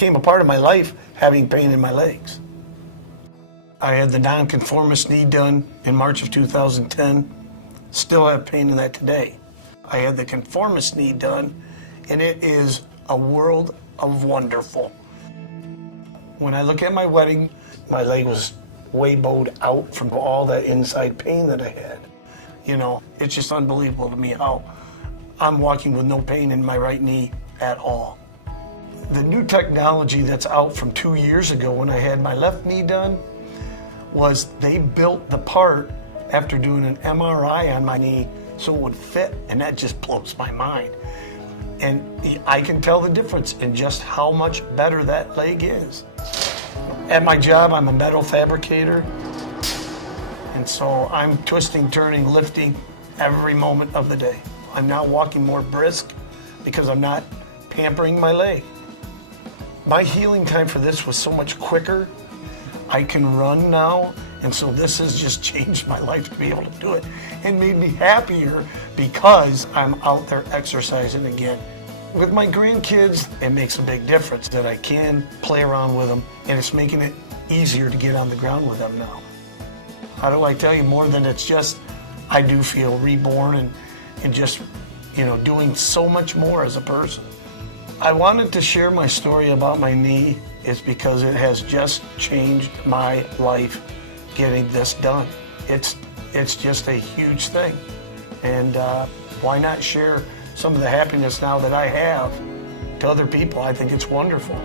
became a part of my life, having pain in my legs. I had the non-conformist knee done in March of 2010. Still have pain in that today. I had the conformist knee done, and it is a world of wonderful. When I look at my wedding, my leg was way bowed out from all that inside pain that I had. You know, it's just unbelievable to me how I'm walking with no pain in my right knee at all. The new technology that's out from 2 years ago when I had my left knee done was they built the part after doing an MRI on my knee so it would fit, and that just blows my mind. And I can tell the difference in just how much better that leg is. At my job, I'm a metal fabricator, and so I'm twisting, turning, lifting every moment of the day. I'm now walking more brisk because I'm not pampering my leg. My healing time for this was so much quicker. I can run now, and so this has just changed my life to be able to do it and made me happier because I'm out there exercising again. With my grandkids, it makes a big difference that I can play around with them, and it's making it easier to get on the ground with them now. How do I tell you more than it's just, I do feel reborn and just, you know, doing so much more as a person. I wanted to share my story about my knee is because it has just changed my life getting this done. It's just a huge thing. And why not share some of the happiness now that I have to other people? I think it's wonderful.